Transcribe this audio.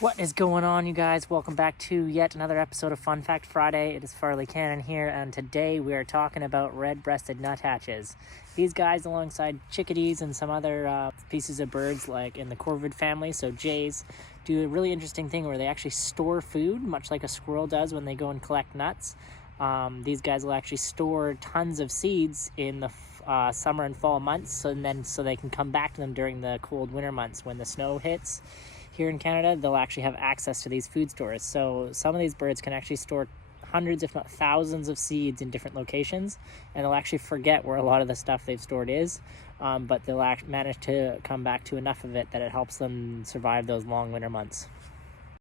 What is going on, you guys? Welcome back to yet another episode of Fun Fact Friday. It is Farley Cannon here, and today we are talking about red-breasted nuthatches. These guys, alongside chickadees and some other species of birds, like in the corvid family, so jays, do a really interesting thing where they actually store food, much like a squirrel does when they go and collect nuts. These guys will actually store tons of seeds in the summer and fall months, so they can come back to them during the cold winter months when the snow hits. Here in Canada, they'll actually have access to these food stores. So some of these birds can actually store hundreds, if not thousands, of seeds in different locations, and they'll actually forget where a lot of the stuff they've stored is, but they'll manage to come back to enough of it that it helps them survive those long winter months.